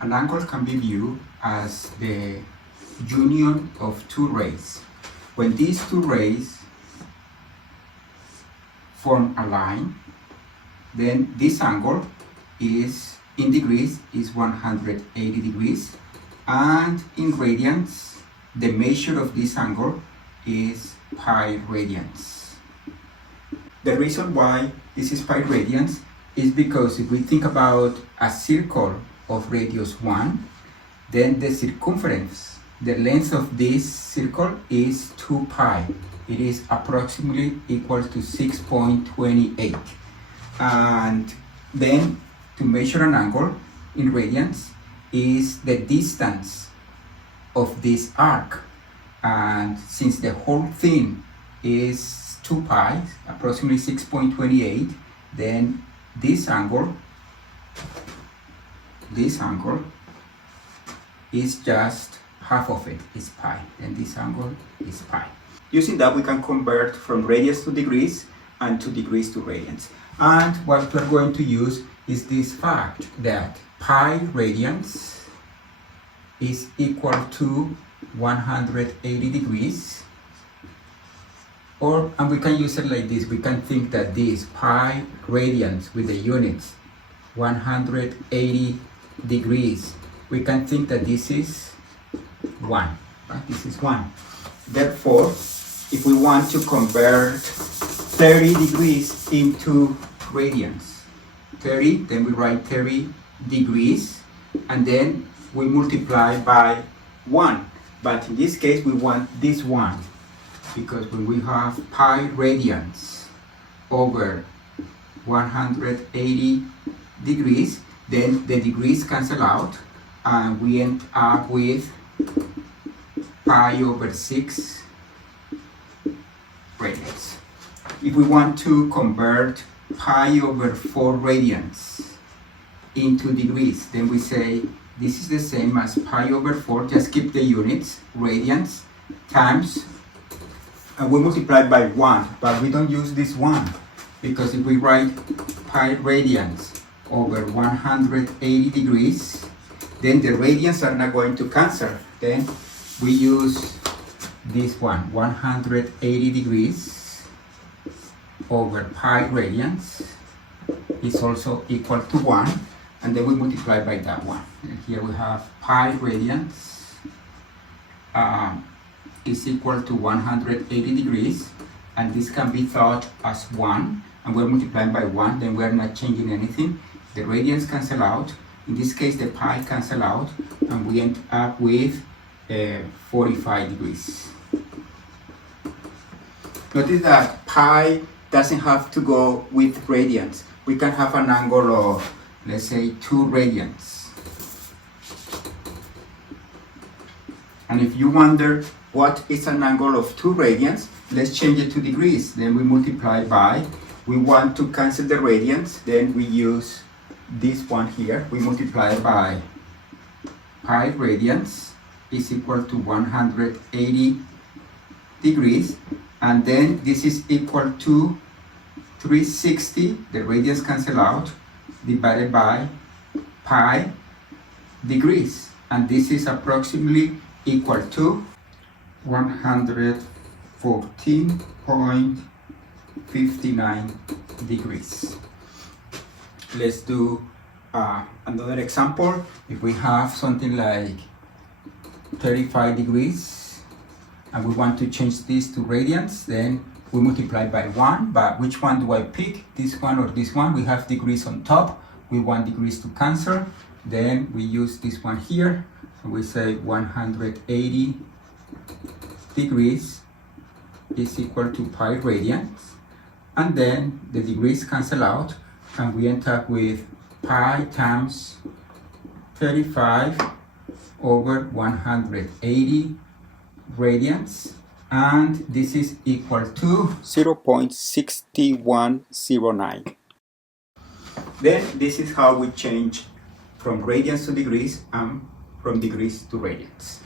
An angle can be viewed as the union of two rays. When these two rays form a line, then this angle is in degrees is 180 degrees, and in radians the measure of this angle is pi radians. The reason why this is pi radians is because if we think about a circle of radius 1, then the circumference, the length of this circle is 2 pi. It is approximately equal to 6.28. And then to measure an angle in radians is the distance of this arc. And since the whole thing is 2 pi, approximately 6.28, then this angle is just half of it is pi, and this angle is pi. Using that, we can convert from radians to degrees and to degrees to radians. And what we're going to use is this fact that pi radians is equal to 180 degrees. And we can use it like this. We can think that this pi radians with the units 180 degrees, we can think that this is 1, right? This is 1. Therefore, if we want to convert 30 degrees into radians, 30, then we write 30 degrees, and then we multiply by 1. But in this case, we want this 1, because when we have pi radians over 180 degrees, then the degrees cancel out, and we end up with pi over 6 radians. If we want to convert pi over 4 radians into degrees, then we say this is the same as pi over 4, just keep the units, radians, times, and we multiply by 1, but we don't use this 1, because if we write pi radians over 180 degrees, then the radians are not going to cancel. Then we use this one, 180 degrees over pi radians is also equal to 1, and then we multiply by that one. And here we have pi radians is equal to 180 degrees, and this can be thought as 1, and we're multiplying by 1, then we're not changing anything. The radians cancel out. In this case, the pi cancel out, and we end up with 45 degrees. Notice that pi doesn't have to go with radians. We can have an angle of, let's say, 2 radians. And if you wonder what is an angle of 2 radians, let's change it to degrees. Then we multiply by, we want to cancel the radians, then we use this one here. We multiply by pi radians is equal to 180 degrees, and then this is equal to 360, the radians cancel out, divided by pi degrees, and this is approximately equal to 114.59 degrees. Let's do another example. If we have something like 35 degrees and we want to change this to radians, then we multiply by 1. But which one do I pick? This one or this one? We have degrees on top. We want degrees to cancel. Then we use this one here. And we say 180 degrees is equal to pi radians. And then the degrees cancel out, and we end up with pi times 35 over 180 radians, and this is equal to 0.6109. Then this is how we change from radians to degrees and from degrees to radians.